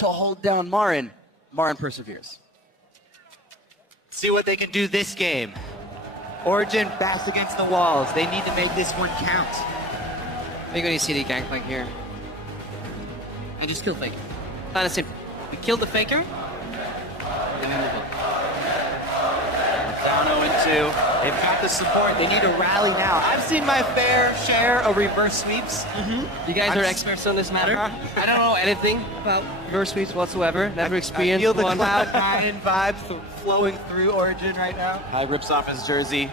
to hold down Marin. Marin perseveres. See what they can do this game. Origen backs against the walls. They need to make this one count. We're going to see the gangplank here. And just kill Faker. Kind of simple. We kill the Faker. And then we go. Down 0-2. They've got the support. They need to rally now. I've seen my fair share of reverse sweeps. You guys are experts on this matter. I don't know anything about reverse sweeps whatsoever. Never experienced I feel the one. Cloud9 vibes flowing through Origen right now. Rips off his jersey.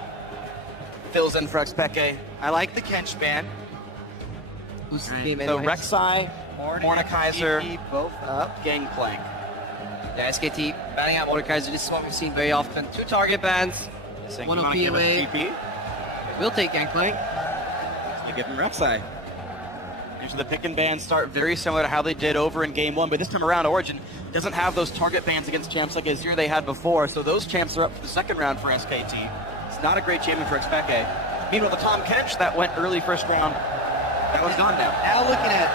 Fills in for Xpeke. I like the Kench ban. Who's the Right. team So anyways? Rek'Sai, Mordekaiser, SKT both up. Gangplank. Yeah, SKT banning out Mordekaiser. This is what we've seen very often. 2 target bans. One OP away. We'll take gangplank. They give him Rek'Sai. Usually the pick and ban start very similar to how they did over in game 1, but this time around Origen doesn't have those target bans against champs like Azir they had before, so those champs are up for the second round for SKT. It's not a great champion for Xpeke. Meanwhile, the Tom Kench that went early first round, that one's gone now. Now looking at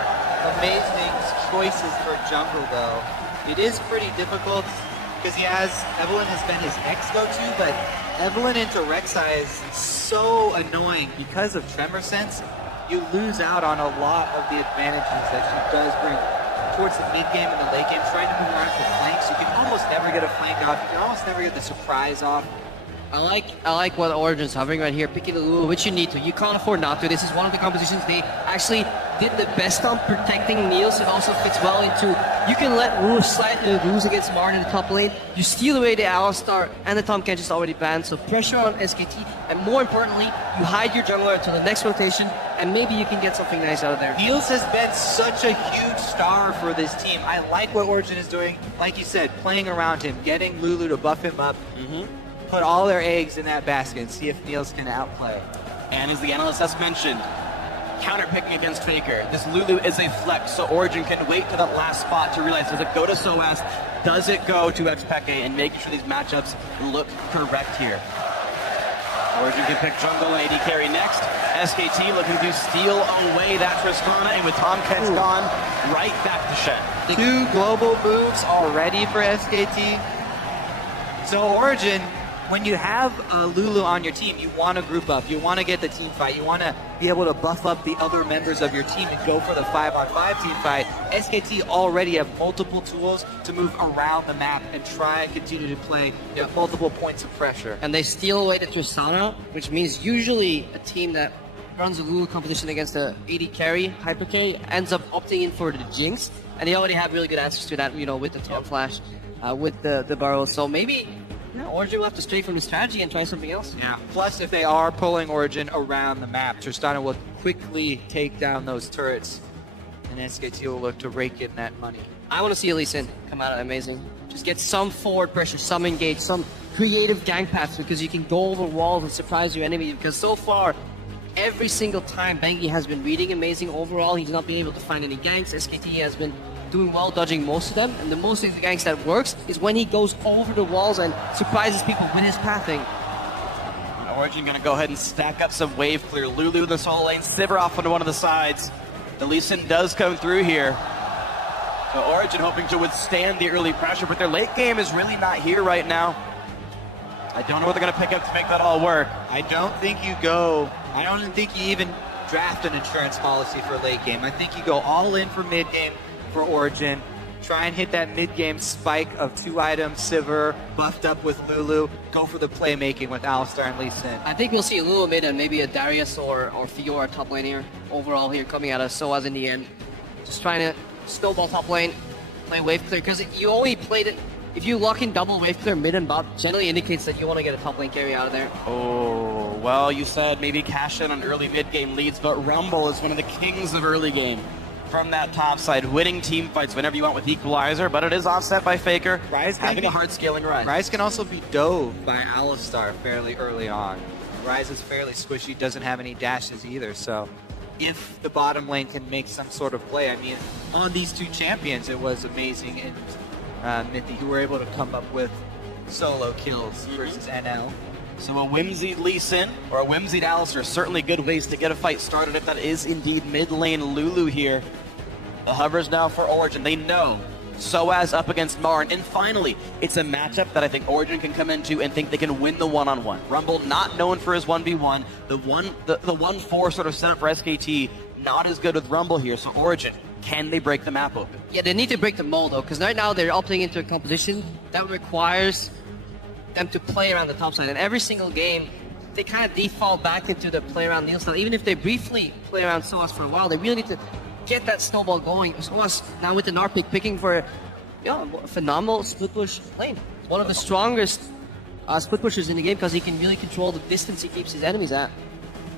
amazing choices for jungle though, it is pretty difficult because Evelyn has been his next go-to, but Evelyn into Rek'Sai is so annoying because of Tremor Sense. You lose out on a lot of the advantages that she does bring towards the mid game and the late game, trying to move around for flanks. You can almost never get a flank off. You can almost never get the surprise off. I like what Origen's hovering right here, picking the Lulu, which you need to. You can't afford not to. This is one of the compositions they actually did the best on protecting Niels. It also fits well into, you can let Lulu slightly lose against Martin in the top lane. You steal away the Alistar, and the Tom Kench is already banned, so pressure on SKT, and more importantly, you hide your jungler until the next rotation, and maybe you can get something nice out of there. Niels has been such a huge star for this team. I like what Origen is doing. Like you said, playing around him, getting Lulu to buff him up. Put all their eggs in that basket and see if Niels can outplay. And as the analyst has mentioned, counter-picking against Faker. This Lulu is a flex, so Origen can wait to that last spot to realize, does it go to SOAS? Does it go to Xpeke? And making sure these matchups look correct here. Origen can pick jungle and AD carry next. SKT looking to steal away that Tristana, and with Tom Kench gone, right back to Shen. 2 global moves already for SKT. So Origen, when you have Lulu on your team, you want to group up. You want to get the team fight. You want to be able to buff up the other members of your team and go for the 5-on-5 team fight. SKT already have multiple tools to move around the map and try and continue to play with multiple points of pressure. And they steal away the Tristana, which means usually a team that runs a Lulu competition against the AD carry, hyper carry, ends up opting in for the Jinx. And they already have really good answers to that, you know, with the top flash, with the Burrow. So maybe Origen will have to stray from the strategy and try something else. Yeah. Plus, if they are pulling Origen around the map, Tristana will quickly take down those turrets, and SKT will look to rake in that money. I want to see Lee Sin come out amazing. Just get some forward pressure, some engage, some creative gank paths, because you can go over walls and surprise your enemy. Because so far, every single time Bengi has been reading amazing overall, he's not been able to find any ganks. SKT has been doing well, dodging most of them, and the most of the ganks that works is when he goes over the walls and surprises people with his pathing. Origen gonna go ahead and stack up some wave clear. Lulu in the solo lane, Sivir off onto one of the sides. The Lee Sin does come through here. So Origen hoping to withstand the early pressure, but their late game is really not here right now. I don't know what they're gonna pick up to make that all work. I don't think you even draft an insurance policy for late game. I think you go all in for mid game for Origen. Try and hit that mid-game spike of 2 items, Sivir, buffed up with Lulu. Go for the playmaking with Alistar and Lee Sin. I think we'll see a Lulu mid and maybe a Darius or Fiora top lane here, overall here, coming out of SOAS in the end. Just trying to snowball top lane, play wave clear, because you only played it, if you lock in double wave clear mid and bot, generally indicates that you want to get a top lane carry out of there. Oh, well, you said maybe cash in on early mid-game leads, but Rumble is one of the kings of early game. From that top side, winning team fights whenever you want with Equalizer, but it is offset by Faker, having a hard scaling Rise. Rise can also be dove by Alistar fairly early on. Rise is fairly squishy, doesn't have any dashes either, so if the bottom lane can make some sort of play, I mean, on these 2 champions, it was amazing, and Mythy, who were able to come up with solo kills versus NL. So a whimsied Lee Sin or a whimsied Alistar are certainly good ways to get a fight started if that is indeed mid lane Lulu here. The hovers now for Origen. They know Soaz up against Marn, and finally, it's a matchup that I think Origen can come into and think they can win the one-on-one. Rumble not known for his 1v1, the 1-4 sort of setup for SKT, not as good with Rumble here, so Origen, can they break the map open? Yeah, they need to break the mold though, because right now they're opting into a composition that requires them to play around the top side, and every single game, they kind of default back into the play around Neil style. Even if they briefly play around Soaz for a while, they really need to get that snowball going. Soaz now with the Nar pick picking for a phenomenal split push lane. One of the strongest split pushers in the game because he can really control the distance he keeps his enemies at.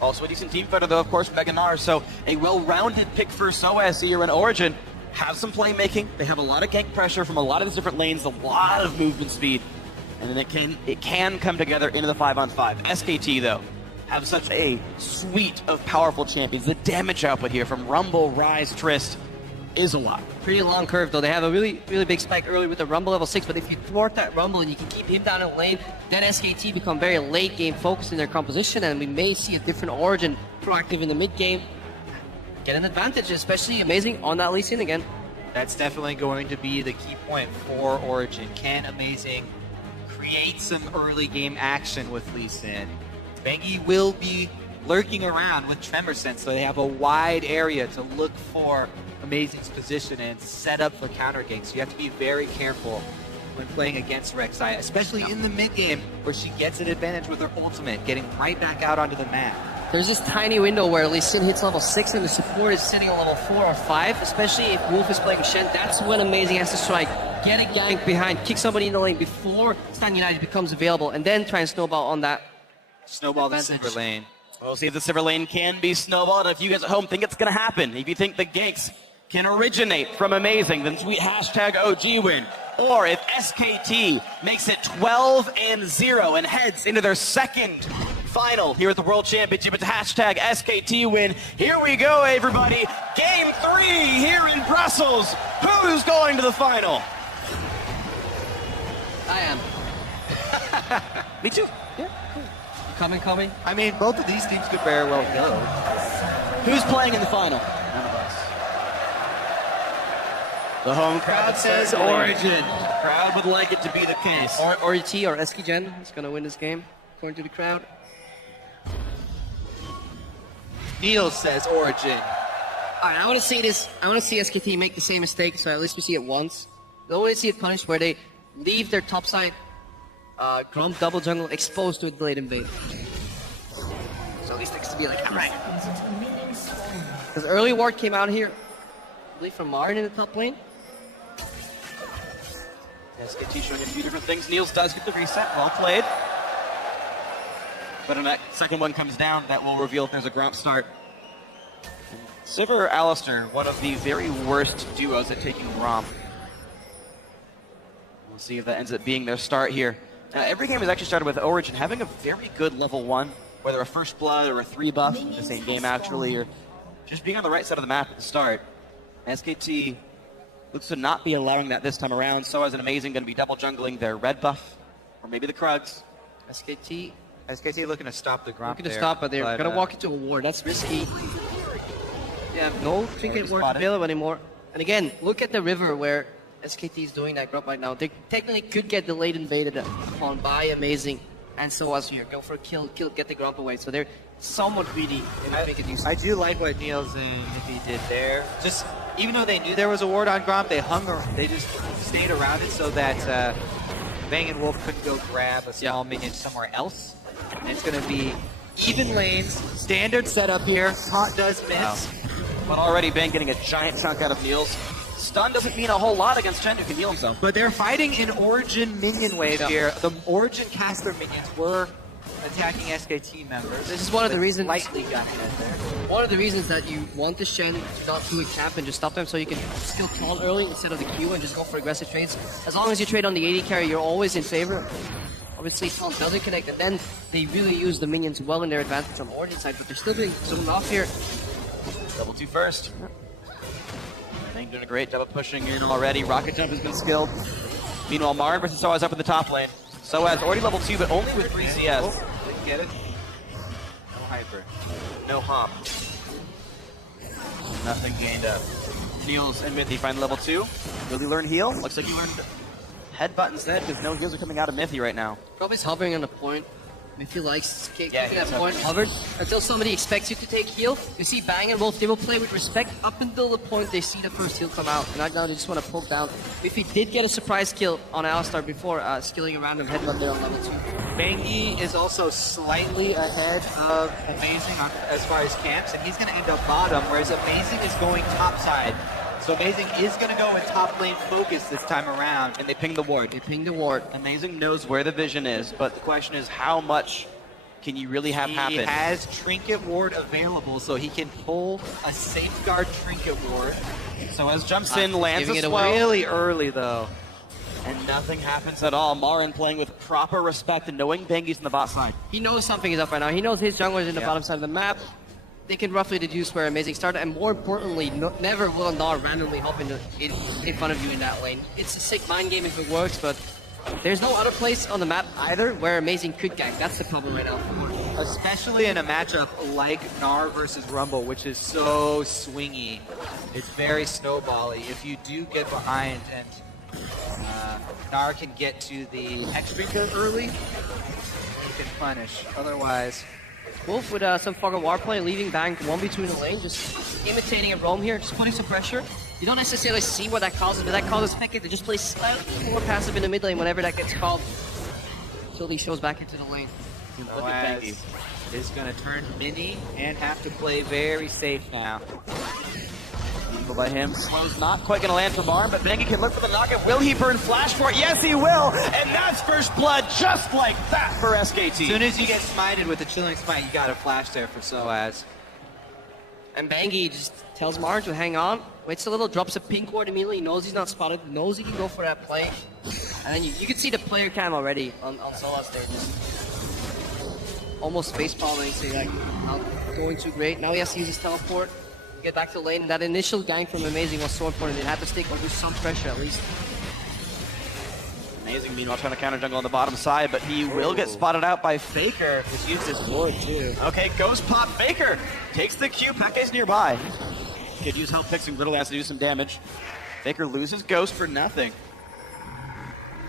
Also a decent team fighter though, of course, Mega Nar. So a well-rounded pick for Soaz here in Origen. Have some playmaking. They have a lot of gank pressure from a lot of these different lanes, a lot of movement speed. And then it can come together into the 5-on-5. SKT, though, have such a suite of powerful champions. The damage output here from Rumble, Rise, Trist is a lot. Pretty long curve, though. They have a really big spike early with the Rumble level 6, but if you thwart that Rumble and you can keep him down in the lane, then SKT become very late game focused in their composition, and we may see a different Origen proactive in the mid game. Get an advantage, especially Amazing on that Lee Sin again. That's definitely going to be the key point for Origen. Can Amazing create some early game action with Lee Sin? Bengi will be lurking around with Tremor Sense, so they have a wide area to look for Amazing's position and set up for counter ganks. So you have to be very careful when playing against Rek'Sai, especially in the mid game where she gets an advantage with her ultimate, getting right back out onto the map. There's this tiny window where Lee Sin hits level 6 and the support is sitting on level 4 or 5, especially if Wolf is playing Shen. That's when Amazing has to strike, get a gank behind, kick somebody in the lane before Stan United becomes available, and then try and snowball on that. Snowball the silver lane. We'll see if the silver lane can be snowballed. If you guys at home think it's going to happen, if you think the ganks can originate from Amazing, then tweet hashtag OG win. Or if SKT makes it 12-0 and heads into their second final here at the World Championship, it's hashtag SKT win. Here we go, everybody. Game 3 here in Brussels. Who's going to the final? I am. Me too. Yeah, cool. Coming. I mean, both of these teams could very well go. Who's playing in the final? None of us. The home crowd says Origen. Crowd would like it to be the case. Or T or Eski Gen is going to win this game, according to the crowd. Neil says Origen. Alright, I want to see this. I want to see SKT make the same mistake, so at least we see it once. I want to see it punished where they leave their top side Gromp double jungle exposed to a delayed invade. So at least next to be like, alright. Because early ward came out here, I believe from Marn in the top lane. SKT showing a few different things. Niels does get the reset. Well played. But when that second one comes down, that will reveal if there's a Gromp start. Sivir Alistair, one of the very worst duos at taking Gromp. We'll see if that ends up being their start here. Every game has actually started with Origen having a very good level 1, whether a first blood or a 3 buff in the same game actually, or just being on the right side of the map at the start. SKT looks to not be allowing that this time around. So as an Amazing going to be double jungling their red buff, or maybe the Krugs. SKT looking to stop the Gromp. Looking to stop, but they're going to walk into a ward. That's risky. Yeah, no trinket ward available anymore. And again, look at the river where SKT is doing that Gromp right now. They technically could get delayed invaded upon by Amazing, and so as here, go for a kill, get the Gromp away. So they're somewhat greedy in making use. I do like what Niels and Nippy did there. Just even though they knew there was a ward on Gromp, they just stayed around it so that Bang and Wolf couldn't go grab a small minion somewhere else. And it's going to be even lanes, standard setup here. Taunt does miss. Wow. But already Bang getting a giant chunk out of Niels. Stun doesn't mean a whole lot against Chen, who can heal himself. But they're fighting an Origen minion wave here. The Origen caster minions were attacking SKT members. This is one of the reasons. Lightly got hit there. One of the reasons that you want the Shen to not do a camp and just stop them so you can skill taunt early instead of the Q and just go for aggressive trades. As long as you trade on the AD carry, you're always in favor. Obviously, taunt doesn't connect, and then they really use the minions well in their advantage on Origen side, but they're still being zoned off here. Double 2 first. Bang doing a great job of pushing in already. Rocket jump has been skilled. Meanwhile, Marn versus Soaz up in the top lane. Soaz already level 2, but only with 3 CS. Didn't get it. No hyper. No hop. Nothing gained up. Niels and Mithy find level 2. Really learn heal? Looks like you learned headbutt instead because no heals are coming out of Mithy right now. Probably hovering on the point. If he likes kicking Yeah, that point, hovered until somebody expects you to take heal. You see Bang and Wolf, they will play with respect up until the point they see the first heal come out. And right now they just want to poke down. If he did get a surprise kill on Alistar before, skilling a random headbutt there on level 2. Bangy is also slightly ahead of Amazing as far as camps, and he's going to end up bottom, whereas Amazing is going top side. So Amazing is going to go in top lane focus this time around. And they ping the ward. They ping the ward. Amazing knows where the vision is, but the question is how much can you really have happen? He has Trinket Ward available, so he can pull a Safeguard Trinket Ward. So as jumps in, lands a it swell. Really early, though. And nothing happens at all. Marin playing with proper respect and knowing Bengi's in the bot side. He knows something is up right now. He knows his jungler is in the Yeah. bottom side of the map. They can roughly deduce where Amazing started, and more importantly, never will a Gnar randomly hop in front of you in that lane. It's a sick mind game if it works, but there's no other place on the map either where Amazing could gank. That's the problem right now. Especially in a matchup like Gnar versus Rumble, which is so swingy. It's very snowbally. If you do get behind and Gnar can get to the extra kill early, you can punish. Otherwise, Wolf with some Fog of War play, leaving Bang 1v2 in the lane, just imitating a roam here, just putting some pressure. You don't necessarily see what that causes, but that causes Pickett to just play slightly more passive in the mid lane whenever that gets called, until he shows back into the lane. Look at Bengi. is going to turn mini and have to play very safe now. Eagle by him. Slow's not quite going to land for Marin, but Bengi can look for the knockout. Will he burn flash for it? Yes, he will! And that's first blood just like that for SKT. As soon as you get smited with the Chilling Smite, you got a flash there for Soaz. And Bangi just tells Marin to hang on, waits a little, drops a pink ward immediately, knows he's not spotted, knows he can go for that play. And then you can see the player cam already on Solas there, just almost face-palming, so like, not going too great. Now he has to use his teleport, get back to the lane. That initial gank from Amazing was so important, it had to stick or do some pressure at least. Amazing, meanwhile, trying to counter jungle on the bottom side, but he will get spotted out by Faker. Just used his ward too. Okay, Ghost Pop Faker takes the Q. Peke's nearby. Could use help fixing Riddle, has to do some damage. Faker loses Ghost for nothing.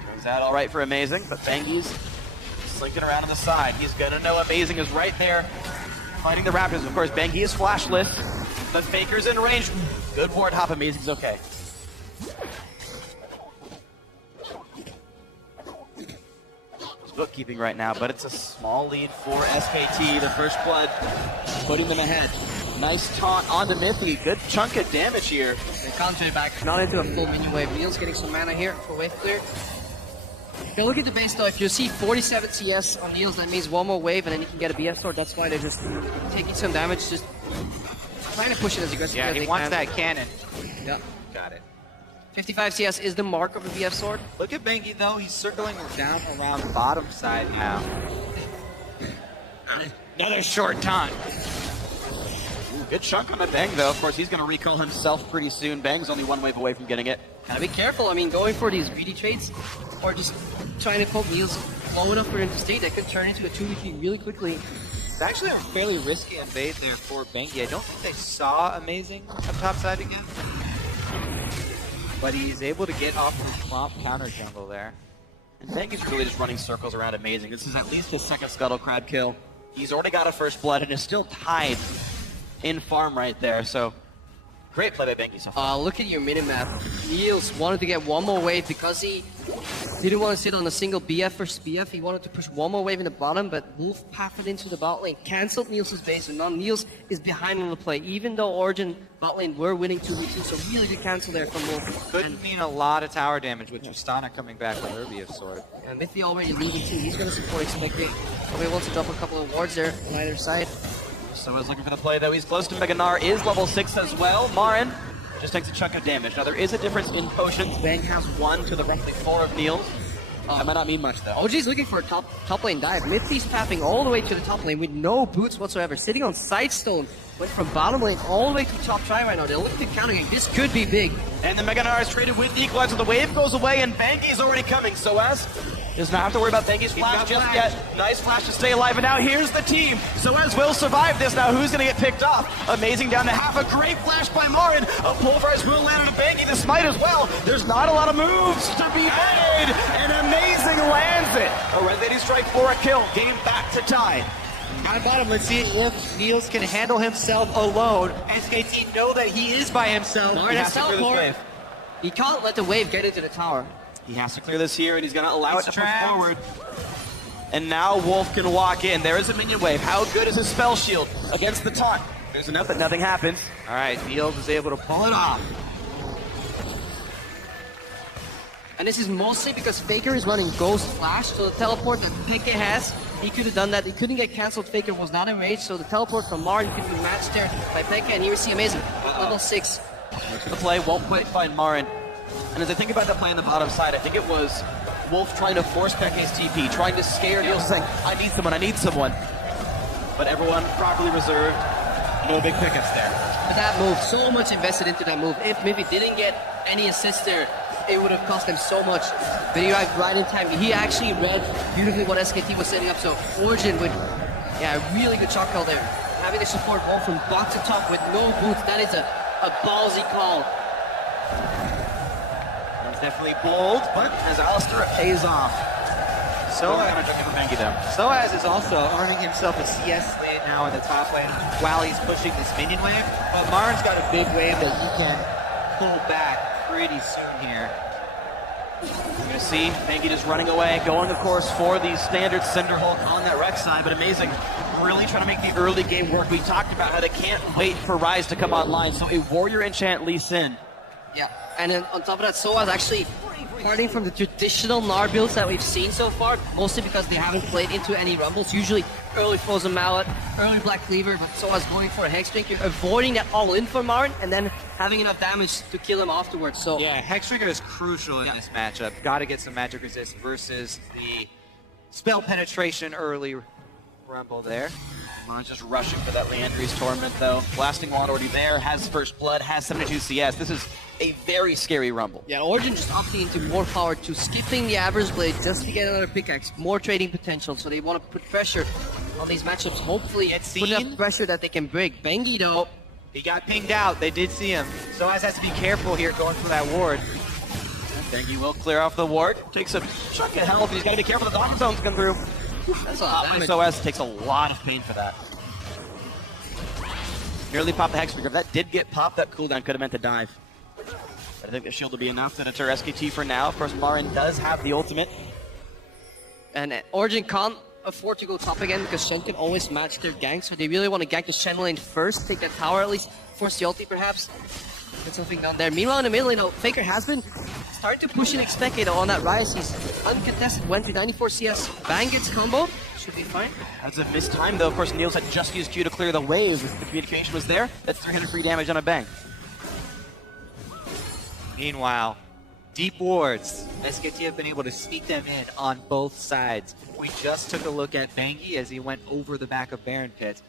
Turns out all right for Amazing, but Bangi's slinking around on the side. He's gonna know Amazing is right there fighting the Raptors. Of course, Bangi is flashless, but Faker's in range. Good ward hop, Amazing's okay. Bookkeeping right now, but it's a small lead for SKT. The first blood putting them ahead. Nice taunt onto Mithy. Good chunk of damage here. They counter it back, not into a full minion wave. Neil's getting some mana here for wave clear. Now look at the base though, if you see 47 CS on Niels, that means one more wave and then you can get a BF sword. That's why they're just taking some damage, just trying to push it as aggressively as Yeah, they he wants can. that cannon. Yeah. Got it. 55 CS is the mark of a BF sword. Look at Bangi though, he's circling down around the bottom side now. Another short taunt. Good chunk on the Bang though. Of course, he's going to recall himself pretty soon. Bang's only one wave away from getting it. Gotta be careful, I mean, going for these greedy trades or just trying to poke Niels low enough for him to stay, that could turn into a 2v3 really quickly. It's actually a fairly risky invade there for Bangi. I don't think they saw Amazing on top side again. But he's able to get off the swamp counter jungle there. And Bangi's really just running circles around Amazing. This is at least his second Scuttle Crab kill. He's already got a first blood and is still tied in farm right there, so great play by Bangi so far. Look at your minimap. Niels wanted to get one more wave because he didn't want to sit on a single BF versus BF. He wanted to push one more wave in the bottom, but Wolf pathed into the bot lane, cancelled Niels' base, and now Niels is behind on the play, even though Origen bot lane were winning 2v2, so really good cancel there from Wolf. Could mean a lot of tower damage with Tristana coming back with her BF sword. And Mithy already leading too, he's going to support Expecting. Probably wants to drop a couple of wards there on either side. So he's looking for the play though. He's close to Mega Gnar, is level 6 as well. Marin just takes a chunk of damage. Now there is a difference in potions. Bang has 1 to the roughly 4 of Niels. That might not mean much though. OG's looking for a top lane dive. Mithy's tapping all the way to the top lane with no boots whatsoever, sitting on Sidestone. went from bottom lane all the way to top try right now. They're looking to counter game. This could be big. And the Mega Gnar is traded with the equalizer. The wave goes away, and Bangi's already coming. So as does not have to worry about Bangi's flash just yet. Nice flash to stay alive, and now here's the team. So as will survive this. Now who's going to get picked off? Amazing down to half. A great flash by Marin. A pulverize will land on a Bangi. The smite as well. There's not a lot of moves to be made, and Amazing lands it. A Red Lady strike for a kill. Game back to tie. On bottom, let's see if Niels can handle himself alone. SKT know that he is by himself. Marin has teleport. He can't let the wave get into the tower. He has to clear this here, and he's going to allow it to push forward. And now Wolf can walk in. There is a minion wave. How good is his spell shield against the taunt? There's enough that nothing happens. All right, Niels is able to pull it off. And this is mostly because Faker is running Ghost Flash, so the teleport that Peke has, he could have done that. He couldn't get cancelled. Faker was not enraged, so the teleport from Marin could be matched there by Peke, and here we see Amazing. Level 6. The play won't quite find Marin. And as I think about the play on the bottom side, I think it was Wolf trying to force Peke's TP, trying to scare Niels, saying, I need someone, I need someone. But everyone properly reserved. No big pickups there. But that move, so much invested into that move. If maybe didn't get any assist there, it would have cost him so much. But he arrived right in time. He actually read beautifully what SKT was setting up. So Origen with, a really good shot call there. Having the support Wolf from bot to top with no boots, that is a ballsy call. He's definitely bold, but as Alistair, it pays off. Soaz is also earning himself a CS lane now in the top lane while he's pushing this minion wave. But Marin's got a big wave that he can pull back pretty soon here. You're going to see Bangi just running away, going, of course, for the standard Cinder Hulk on that Rex side, but Amazing really trying to make the early game work. We talked about how they can't wait for Ryze to come online, so a Warrior Enchant Lee Sin. Yeah, and then on top of that, Soaz actually parting from the traditional Gnar builds that we've seen so far, mostly because they haven't played into any Rumbles. Usually early Frozen Mallet, early Black Cleaver, but Soaz going for a Hexdrinker, avoiding that all-in for Marin, and then having enough damage to kill him afterwards. So yeah, Hexdrinker is crucial in this matchup. Got to get some magic resist versus the spell penetration early Rumble there. Marin's just rushing for that Leandri's Torment, though. Blasting Wand already there, has First Blood, has 72 CS. This is a very scary Rumble. Yeah, Origen just opting into more power to skipping the average blade just to get another pickaxe, more trading potential, so they want to put pressure on these matchups, hopefully put enough pressure that they can break. Bangi though, he got pinged out, they did see him. Soaz has to be careful here going for that ward. Bangi will clear off the ward, takes a chunk of health, he's got to be careful, the Doctor Zone's come through. That's a lot of damage. Soaz takes a lot of pain for that. Nearly popped the Hexbreaker. If that did get popped, that cooldown could have meant to dive. But I think the shield will be enough to deter SKT for now. Of course, Marin does have the ultimate. And Origen can't afford to go top again because Shen can always match their gank, so they really want to gank the Shen lane first, take that tower at least, force the ulti perhaps, get something done there. Meanwhile, in the middle lane, Faker has been starting to push in Expected on that Ryze. He's uncontested, went to 94 CS, bang gets combo, should be fine. That's a missed time though. Of course, Niels had just used Q to clear the wave. If the communication was there, that's 300 free damage on a bang. Meanwhile, deep wards. SKT have been able to sneak them in on both sides. We just took a look at Bangi as he went over the back of Baron Pit.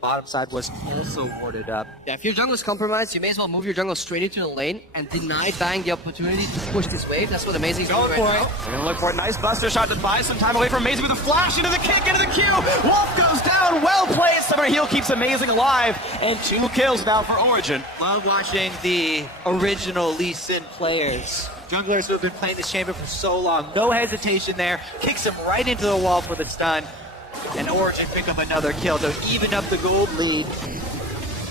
Bottom side was also warded up. Yeah, if your jungle is compromised, you may as well move your jungle straight into the lane and deny Bang the opportunity to push this wave. That's what Amazing's doing right now. They're going to look for it. Nice buster shot to buy some time away from Amazing with a flash into the kick, into the Q. Wolf goes down. Well played. Summoner Heal keeps Amazing alive. And 2 kills now for Origen. Love watching the original Lee Sin players. Junglers who have been playing this champion for so long. No hesitation there. Kicks him right into the wall for the stun. And Origen pick up another kill to even up the gold lead.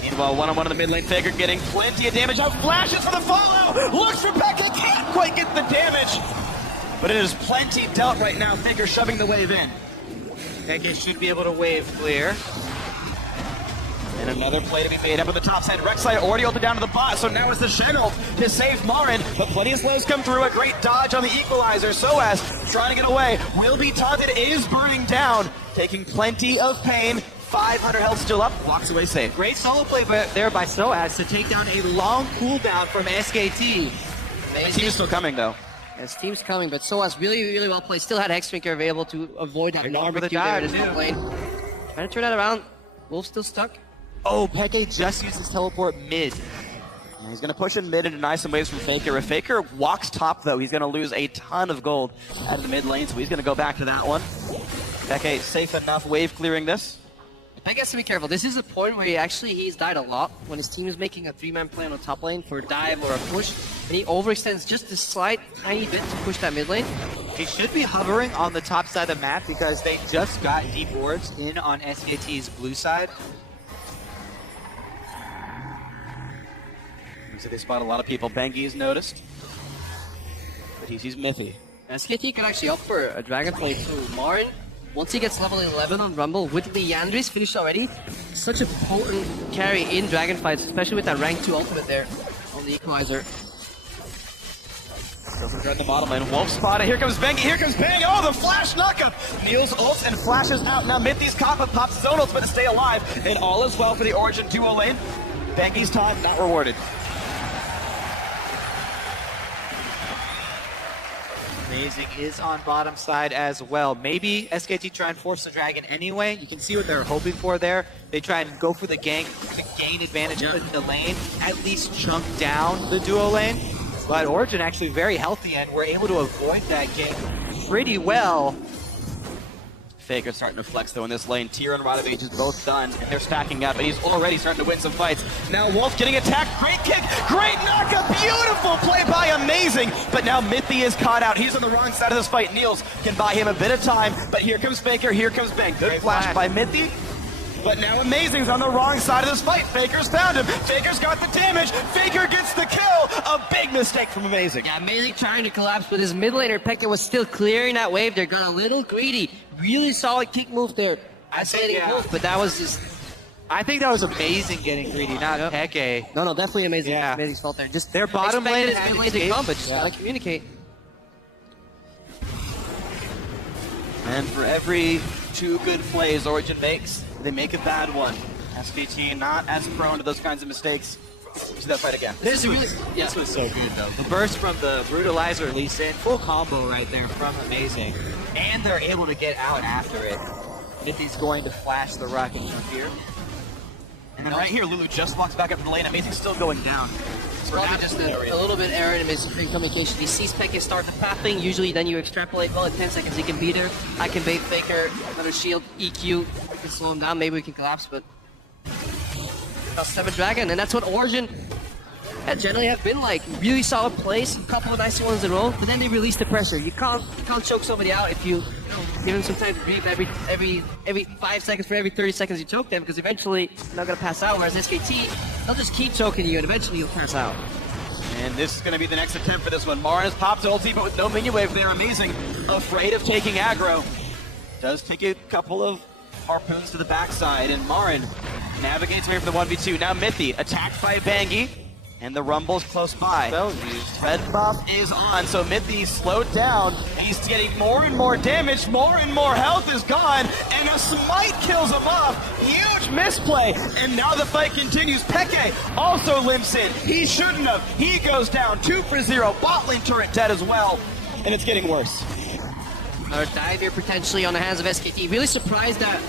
Meanwhile, one-on-one in the mid lane, Faker getting plenty of damage out. Flashes for the follow! Looks for Pekka, can't quite get the damage! But it is plenty dealt right now. Faker shoving the wave in. Pekka should be able to wave clear. And another play to be made up at the top side. Rek'Sai already ulted down to the bot, so now it's the Shen ult to save Marin. But plenty of slows come through. A great dodge on the equalizer. Soaz trying to get away. Will be taunted, is burning down. Taking plenty of pain. 500 health still up. Walks away safe. Great solo play there by Soaz to take down a long cooldown from SKT. The team is still coming, though. His team's coming, but Soaz really, really well played. Still had Hexdrinker available to avoid that barbecue there in the top lane. Trying to turn that around. Wolf still stuck. Oh, Peke just used his teleport mid. And he's going to push in mid and deny some waves from Faker. If Faker walks top, though, he's going to lose a ton of gold out of the mid lane, so he's going to go back to that one. Peke safe enough wave clearing this. Peke has to be careful. This is a point where he's died a lot when his team is making a 3-man play on the top lane for a dive or a push, and he overextends just a slight tiny bit to push that mid lane. He should be hovering on the top side of the map because they just got deep wards in on SKT's blue side. So they spot a lot of people. Bengi is noticed, but he sees Mithy. SKT could actually opt for a Dragonflame too. Marin, once he gets level 11 on Rumble with Leandris finished already, such a potent carry in dragon fights, especially with that rank 2 ultimate there on the Equalizer. Doesn't guard the bottom lane. Wolf spotted. Here comes Bengi. Here comes Bang. Oh, the flash knockup. Niels ults and flashes out. Now Mithy's caught, but pops his own ultimate to stay alive. And all is well for the Origen duo lane. Bengi's time not rewarded. Amazing is on bottom side as well. Maybe SKT try and force the dragon anyway. You can see what they're hoping for there. They try and go for the gank to gain advantage in the lane, at least chunk down the duo lane. But Origen actually very healthy and we're able to avoid that gank pretty well. Faker starting to flex though in this lane. Tyr and Radovich is both done, and they're stacking up, and he's already starting to win some fights. Now Wolf getting attacked. Great kick, great knockup, beautiful play by Amazing. But now Mithy is caught out. He's on the wrong side of this fight. Niels can buy him a bit of time, but here comes Faker, here comes Bang. Good Great flash by Mithy. But now Amazing's on the wrong side of this fight. Faker's found him. Faker's got the damage. Faker gets the kill. A big mistake from Amazing. Yeah, Amazing trying to collapse, but his mid laner Pekka was still clearing that wave. They got a little greedy. Really solid kick move there. I say move, but that was just. I think that was Amazing getting greedy, not Peke. No, definitely Amazing. Yeah. Amazing's fault there. Just their bottom lane is way to come, but just gotta communicate. And for every 2 good plays Origen makes, they make a bad one. SKT not as prone to those kinds of mistakes. See that fight again. This was so good though. The burst from the Brutalizer Lee Sin, full combo right there from Amazing. And they're able to get out after it. Mithy's going to flash the rocket jump here. And then right here, Lulu just walks back up to the lane. Amazing's still going down. It's probably just a little bit error in his communication. He sees Pekka start the pathing. Usually then you extrapolate, well, in 10 seconds he can beat her. I can bait Faker, another shield, EQ. I can slow him down. Maybe we can collapse, but... 7 Dragon, and that's what Origen generally have been like. Really solid plays, a couple of nice ones in a row, but then they release the pressure. You can't choke somebody out if you give them some time to breathe every 5 seconds for every 30 seconds you choke them, because eventually they're not gonna pass out. Whereas SKT, they'll just keep choking you, and eventually you'll pass out. And this is going to be the next attempt for this one. Marin has popped ulti, but with no minion wave there. Amazing, afraid of taking aggro. Does take a couple of harpoons to the backside, and Marin navigates away from the 1v2. Now Mithy, attacked by Bengi, and the Rumble's close by. Red buff is on, so Mithy's slowed down. He's getting more and more damage, more and more health is gone, and a smite kills him off. Huge misplay, and now the fight continues. Peke also limps in. He shouldn't have. He goes down, 2 for 0. Bot lane turret dead as well, and it's getting worse. Another dive here potentially on the hands of SKT. Really surprised that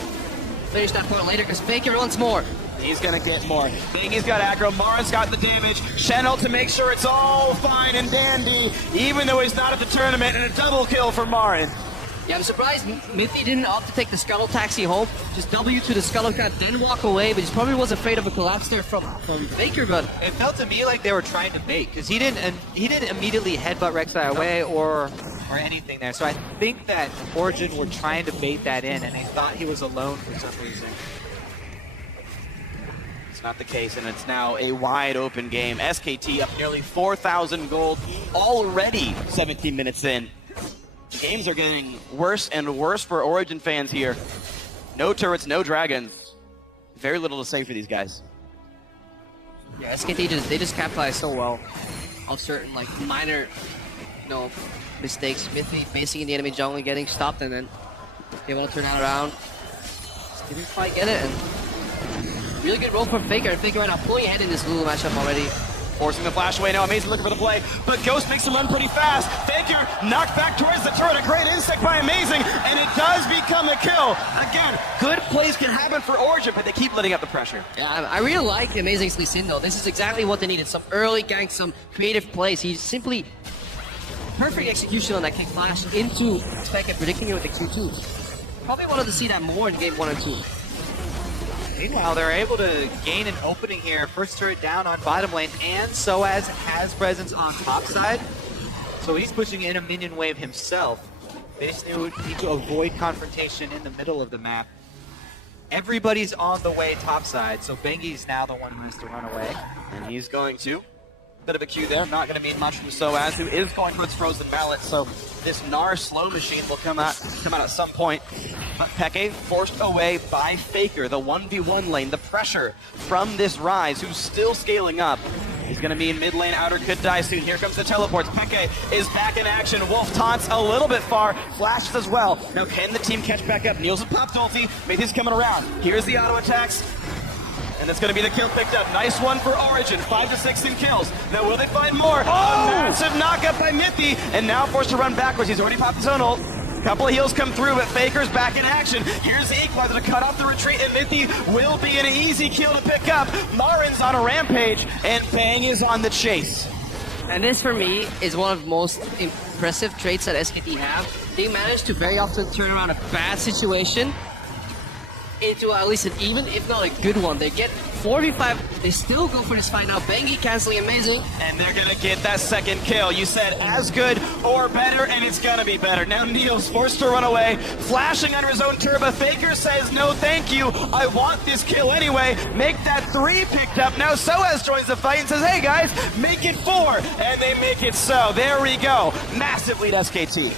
finish that point later, because Faker wants more. He's gonna get more. Bengi's got aggro, Marin's got the damage. Shenel to make sure it's all fine and dandy, even though he's not at the tournament, and a double kill for Marin. Yeah, I'm surprised Mithy didn't opt to take the Scuttle Taxi home. Just W to the Scuttle Cat, then walk away, but he probably was afraid of a collapse there from Faker, but... It felt to me like they were trying to bait, because he didn't immediately headbutt Rek'Sai away or anything there. So I think that Origen were trying to bait that in, and they thought he was alone for some reason. It's not the case, and it's now a wide open game. SKT up nearly 4,000 gold already 17 minutes in. Games are getting worse and worse for Origen fans here. No turrets, no dragons. Very little to say for these guys. Yeah, SKT they just capitalize so well on certain like minor, mistakes. Mithy facing the enemy jungle, getting stopped, and then they want to turn that around. Just didn't quite get it. And really good roll from Faker. And Faker right now pulling ahead in this Lulu matchup already. Forcing the flash away now, Amazing looking for the play, but Ghost makes him run pretty fast. Faker knocked back towards the turret, a great insect by Amazing, and it does become a kill. Again, good plays can happen for Origen, but they keep letting up the pressure. Yeah, I really like Amazing's Lee Sin though. This is exactly what they needed. Some early ganks, some creative plays. He's simply perfect execution on that kick flash into Spec and predicting it with the Q2. Probably wanted to see that more in game 1 and 2. Meanwhile, they're able to gain an opening here. First turret down on bottom lane, and Soaz has presence on top side. So he's pushing in a minion wave himself. They just need to avoid confrontation in the middle of the map. Everybody's on the way top side, so Bengi's now the one who has to run away. And he's going to. Bit of a Q there, not going to mean much from Soaz, who is going towards Frozen Mallet, so this Gnar slow machine will come out at some point. But Peke forced away by Faker, the 1v1 lane, the pressure from this Rise, who's still scaling up. He's going to be in mid lane, Outer could die soon. Here comes the teleports. Peke is back in action. Wolf taunts a little bit far, flashes as well. Now can the team catch back up? Niels with popped ulti, Matthew's coming around. Here's the auto attacks. And it's going to be the kill picked up. Nice one for Origen. 5 to 16 kills. Now will they find more? Oh! A massive knockup by Mithy. And now forced to run backwards. He's already popped his own ult. Couple of heals come through, but Faker's back in action. Here's the Equalizer to cut off the retreat, and Mithy will be an easy kill to pick up. Marin's on a rampage, and Bang is on the chase. And this, for me, is one of the most impressive traits that SKT have. They manage to very often turn around a bad situation into at least an even, if not a good one. They get 4v5, they still go for this fight now. Bengi canceling Amazing. And they're gonna get that second kill. You said as good or better, and it's gonna be better. Now Niels forced to run away, flashing under his own turbo. Faker says, no thank you, I want this kill anyway. Make that 3 picked up. Now Soaz joins the fight and says, hey guys, make it 4. And they make it so. There we go. Massive lead SKT.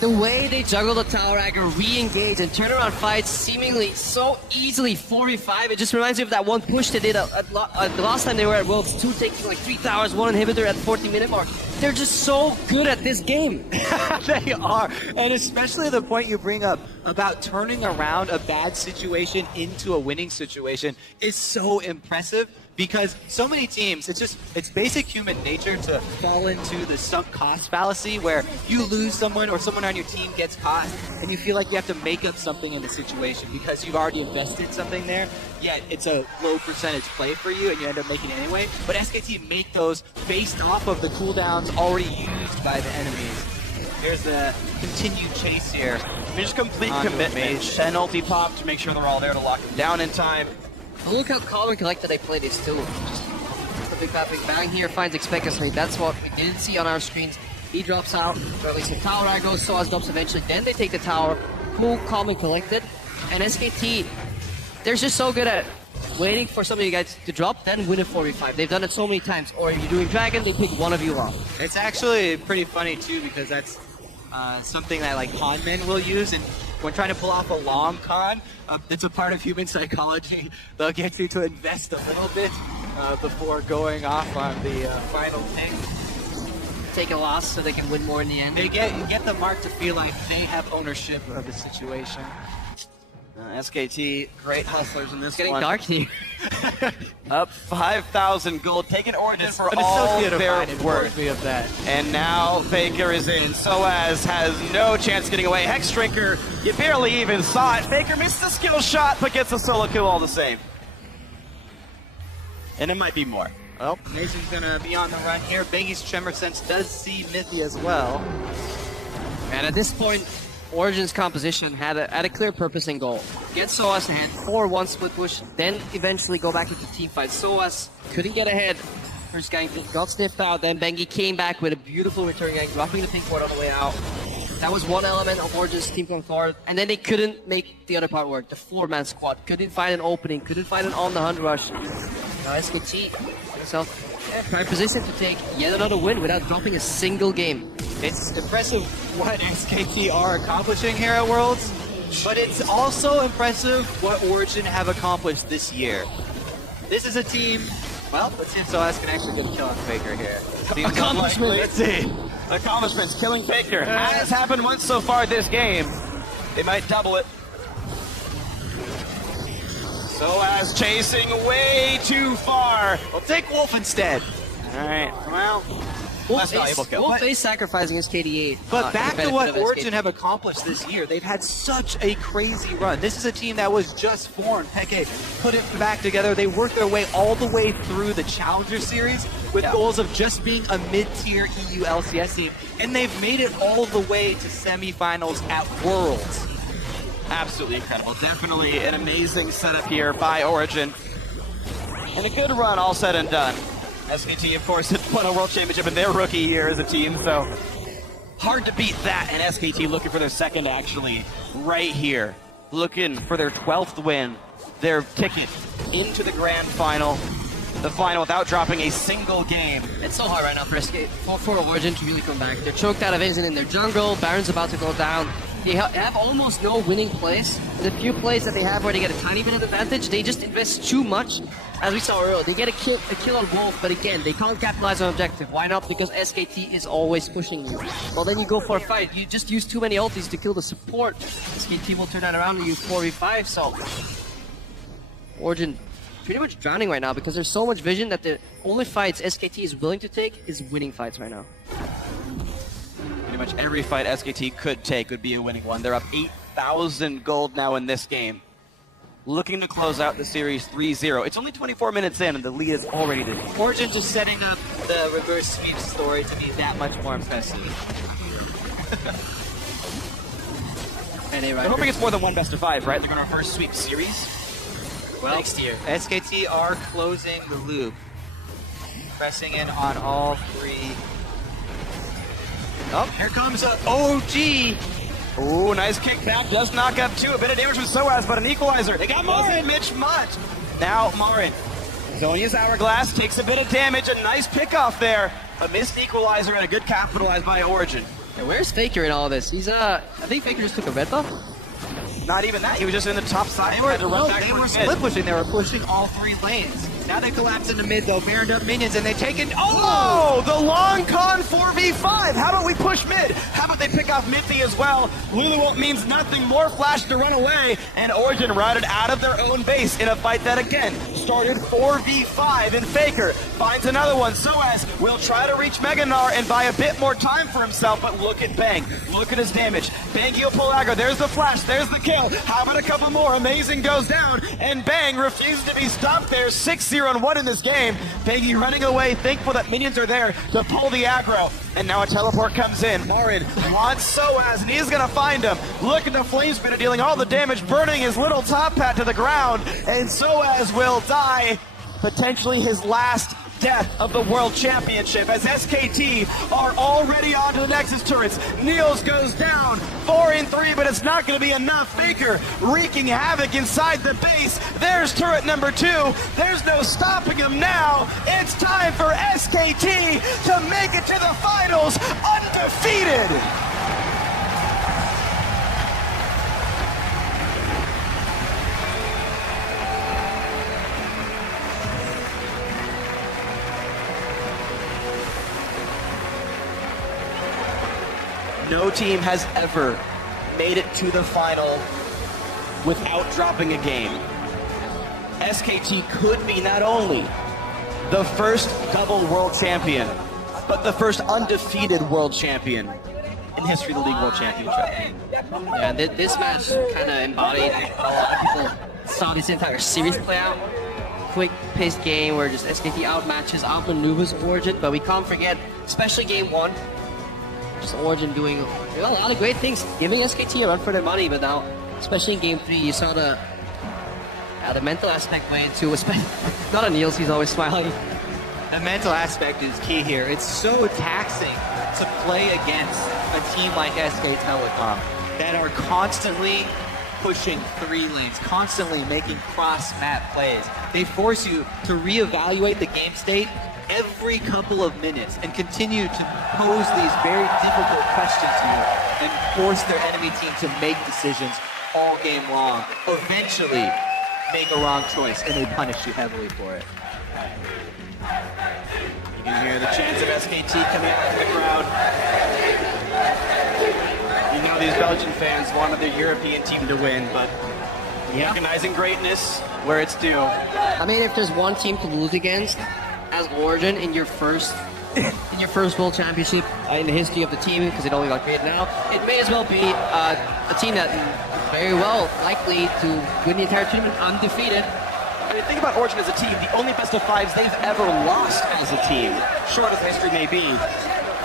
The way they juggle the tower aggro, re-engage, and turn around fights seemingly so easily 4v5, it just reminds me of that one push they did the last time they were at Worlds 2, taking like 3 towers, 1 inhibitor at 40-minute mark. They're just so good at this game. They are, and especially the point you bring up about turning around a bad situation into a winning situation is so impressive. Because so many teams, it's basic human nature to fall into the sunk cost fallacy where you lose someone or someone on your team gets caught and you feel like you have to make up something in the situation because you've already invested something there, yet it's a low percentage play for you and you end up making it anyway. But SKT make those based off of the cooldowns already used by the enemies. Here's the continued chase here. Just complete commitment. Shen ulti pop to make sure they're all there to lock him down in time. Look how calm and collected they played this too. Just the big bang here finds Expectus rate. That's what we didn't see on our screens. He drops out, or at least the tower aggro, Soaz drops eventually. Then they take the tower, cool, calm and collected. And SKT, they're just so good at waiting for some of you guys to drop, then win a 4v5. They've done it so many times. Or if you're doing Dragon, they pick one of you off. It's actually pretty funny too because that's something that like con men will use, and when trying to pull off a long con, it's a part of human psychology. They'll get you to invest a little bit before going off on the final pick. Take a loss so they can win more in the end. They get the mark to feel like they have ownership of the situation. SKT, great hustlers in this Getting one. dark here. Up 5,000 gold, taking Origen for all their worth. Of that. And now Faker is in. Soaz has no chance getting away. Hex Drinker, you barely even saw it. Faker missed the skill shot, but gets a solo kill all the same. And it might be more. Well, Mason's gonna be on the run here. Bengi's Tremor Sense does see Mithy as well. And at this point, Origen's composition had a clear purpose and goal. Get Soaz ahead, 4-1 split push, then eventually go back into team fight. Soaz couldn't get ahead. First gang got sniffed out, then Bengi came back with a beautiful return gang, dropping the pink ward on the way out. That was one element of Origen's team going forward, and then they couldn't make the other part work. The 4-man squad couldn't find an opening, couldn't find an on-the-hunt rush. Now SKT himself prime position to take yet another win without dropping a single game. It's impressive what SKT are accomplishing here at Worlds, but it's also impressive what Origen have accomplished this year. This is a team, well, let's see if Soaz can actually get a kill on Faker here. Accomplishment, let's see. Accomplishments, killing Faker has happened once so far this game. They might double it. Soaz chasing way too far. We'll take Wolf instead. Alright, well, less valuable kill. Both face sacrificing his KD8. But back to what Origen SKT. have accomplished this year. They've had such a crazy run. This is a team that was just formed. Peke put it back together. They worked their way all the way through the Challenger Series with goals of just being a mid-tier EU LCS team. And they've made it all the way to semifinals at Worlds. Absolutely incredible. Definitely an amazing setup here by Origen. And a good run all said and done. SKT, of course, has won a World Championship in their rookie year as a team, so hard to beat that. And SKT looking for their second, actually, right here. Looking for their 12th win, their ticket into the grand final. The final without dropping a single game. It's so hard right now for for Origen to really come back. They're choked out of Vision in their jungle. Baron's about to go down. They have almost no winning plays. The few plays that they have where they get a tiny bit of advantage, they just invest too much. As we saw earlier, they get a kill on Wolf, but again, they can't capitalize on objective. Why not? Because SKT is always pushing you. Well, then you go for a fight. You just use too many ultis to kill the support. SKT will turn that around and use 4v5, so Origen pretty much drowning right now because there's so much vision that the only fights SKT is willing to take is winning fights right now. Pretty much every fight SKT could take would be a winning one. They're up 8,000 gold now in this game. Looking to close out the series 3-0. It's only 24 minutes in and the lead is already there. Origen just setting up the reverse sweep story to be that much more impressive. And They're hoping it's more than one best of 5, right? They're going to reverse sweep series Well, next year. SKT are closing the loop. Pressing in on all three. Oh, here comes a OG. Ooh, nice kickback. Does knock up 2. A bit of damage from Soaz, but an equalizer. They got Marin. Mitch much. Now Marin. Zonia's Hourglass takes a bit of damage. A nice pickoff there. A missed equalizer and a good capitalized by Origen. And where's Faker in all this? He's I think Faker just took a red buff. Not even that. He was just in the top side. They were They were split pushing. They were pushing all 3 lanes. Now they collapse into mid though, baroned up minions, and they take it. Oh, the long con 4v5. How about we push mid? How about they pick off Mithy as well? Lulu means nothing. More flash to run away, and Origen routed out of their own base in a fight that again started 4v5. And Faker finds another one. Soaz will try to reach Meganar and buy a bit more time for himself, but look at Bang. Look at his damage. Bang, he'll pull aggro. There's the flash. There's the kill. How about a couple more? Amazing goes down, and Bang refuses to be stopped there. 6-0 and 1 in this game. Bangy running away, thankful that minions are there to pull the aggro. And now a teleport comes in. Marin wants Soaz, and he's gonna find him. Look at the flame spitter dealing all the damage, burning his little top hat to the ground. And Soaz will die, potentially his last death of the World Championship, as SKT are already on to the Nexus turrets. Niels goes down, 4-3, but it's not going to be enough. Faker wreaking havoc inside the base. There's turret number 2. There's no stopping him now. It's time for SKT to make it to the finals undefeated. No team has ever made it to the final without dropping a game. SKT could be not only the first double world champion, but the first undefeated world champion in the history of the League World Championship. Yeah, this match kind of embodied how a lot of people saw this entire series play out. Quick-paced game where just SKT outmatches, outmaneuvers Origen, but we can't forget, especially game 1, just Origen doing a lot of great things, giving SKT a run for their money, but now, especially in game 3, you saw the mental aspect way into, not on Niels, he's always smiling. The mental aspect is key here. It's so taxing to play against a team like SK Telecom that are constantly pushing 3 lanes, constantly making cross-map plays. They force you to reevaluate the game state every couple of minutes and continue to pose these very difficult questions to you and force their enemy team to make decisions all game long. Eventually, make a wrong choice and they punish you heavily for it. You can hear the chants of SKT coming out of the crowd. You know these Belgian fans wanted their European team to win, but recognizing greatness where it's due. I mean, if there's one team to lose against, as Origin in your first World Championship in the history of the team, because it only got created now, it may as well be a team that very well likely to win the entire tournament undefeated. I mean, think about Origen as a team. The only best of fives they've ever lost as a team, short as history may be,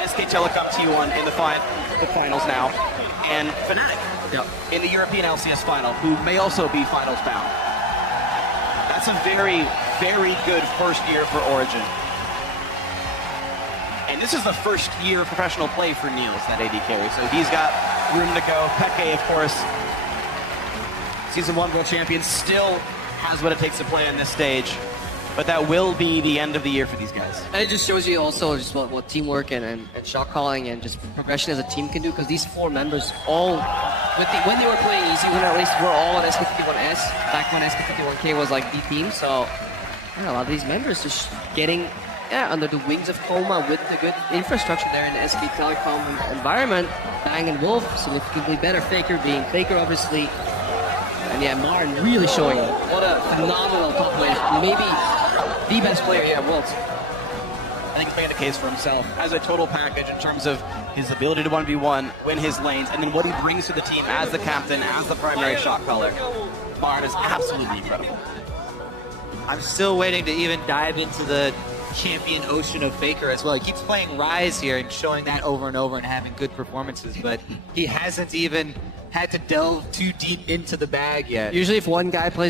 SK Telecom T1 in the finals now, and Fnatic in the European LCS final, who may also be finals bound. That's a very, very good first year for Origen. And this is the first year of professional play for Niels, that AD carry, so he's got room to go. Peke, of course, Season 1 World Champion, still has what it takes to play on this stage, but that will be the end of the year for these guys. And it just shows you also just what teamwork and shot calling and just progression as a team can do, because these 4 members all, when they were playing easy, when at least we're all on SK51S, back when SK51K was like the team, so yeah, a lot of these members just getting under the wings of Coma with the good infrastructure there in the SK Telecom environment. Bang and Wolf significantly better, Faker being Faker obviously. And yeah, Martin really showing what a phenomenal top player. Maybe the best player, Worlds. I think he's making a case for himself as a total package in terms of his ability to 1v1, win his lanes, and then what he brings to the team as the captain, as the primary shot caller. Martin is absolutely incredible. I'm still waiting to even dive into the champion ocean of Faker as well. He keeps playing Rise here and showing that over and over and having good performances, but he hasn't even had to delve too deep into the bag yet. Usually if one guy plays